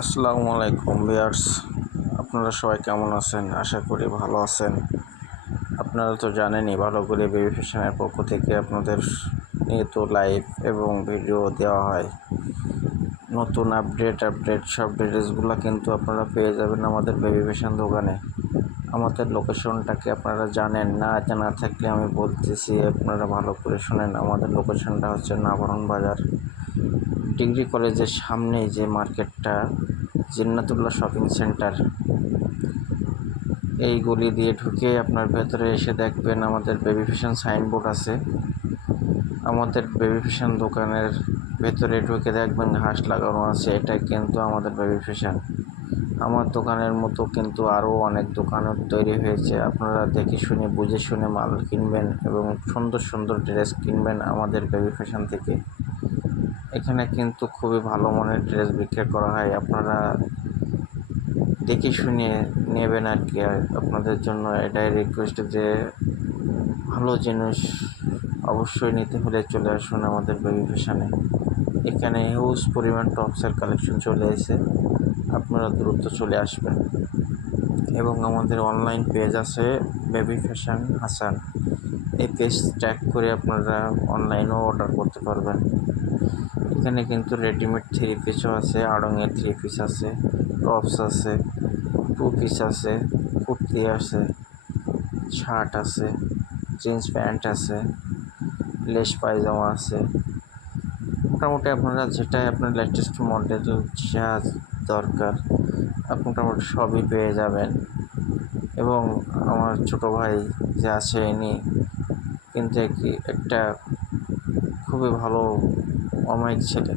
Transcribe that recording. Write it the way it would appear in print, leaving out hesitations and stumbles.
আসসালামু আলাইকুম ভিউয়ার্স, আপনারা সবাই কেমন আছেন? আশা করি ভালো আছেন। আপনারা তো জানেনই, ভালো করে বেবি ফ্যাশনের পক্ষ থেকে আপনাদের নিয়মিত লাইভ এবং ভিডিও দেওয়া হয়। নতুন আপডেট সব ডিটেলসগুলো কিন্তু আপনারা পেয়ে যাবেন আমাদের বেবি ফ্যাশন দোকানে। আমাদের লোকেশনটাকে আপনারা জানেন, না জানা থাকলে আমি বলতেছি, আপনারা ভালো করে শুনেন। আমাদের লোকেশনটা হচ্ছে নাভারণ বাজার, ডিগ্রি কলেজের সামনেই যে মার্কেটটা, জিন্নাতুল্লাহ শপিং সেন্টার। এই গলি দিয়ে ঢুকে আপনার ভেতরে এসে দেখবেন আমাদের বেবি ফ্যাশন সাইনবোর্ড আছে। আমাদের বেবি ফ্যাশন দোকানের ভেতরে ঢুকে দেখবেন হাঁস লাগানো আছে, এটা কিন্তু আমাদের বেবি ফ্যাশন। আমার দোকানের মতো কিন্তু আরও অনেক দোকান তৈরি হয়েছে। আপনারা দেখে শুনে বুঝে শুনে মাল কিনবেন এবং সুন্দর সুন্দর ড্রেস কিনবেন আমাদের বেবি ফ্যাশন থেকে। এখানে কিন্তু খুবই ভালো মানের ড্রেস বিক্রি করা হয়, আপনারা দেখে শুনে নেবেন আর কি। আপনাদের জন্য এটাই রিকোয়েস্ট যে ভালো জিনিস অবশ্যই নিতে হলে চলে আসুন আমাদের বেবি ফ্যাশনে। এখানে হিউজ পরিমাণ টপসের কালেকশন চলে এসে, আপনারা দ্রুত চলে আসবেন। এবং আমাদের অনলাইন পেজ আছে বেবি ফ্যাশন হাসান, এই পেজ ট্যাগ করে আপনারা অনলাইনেও অর্ডার করতে পারবেন। এখানে কিন্তু রেডিমেড থ্রি পিসও আছে, আড়ঙের থ্রি পিস আছে, টপস আছে, টু পিস আছে, কুর্তি আছে, শার্ট আছে, জিন্স প্যান্ট আছে, লেস পায়জামা আছে। মোটামুটি আপনারা যেটাই আপনার লেটেস্ট মডেল যা দরকার মোটামুটি সবই পেয়ে যাবেন। এবং আমার ছোটো ভাই যে আছে, ইনি কিন্তু একটা খুবই ভালো অমায়িক ছেলে।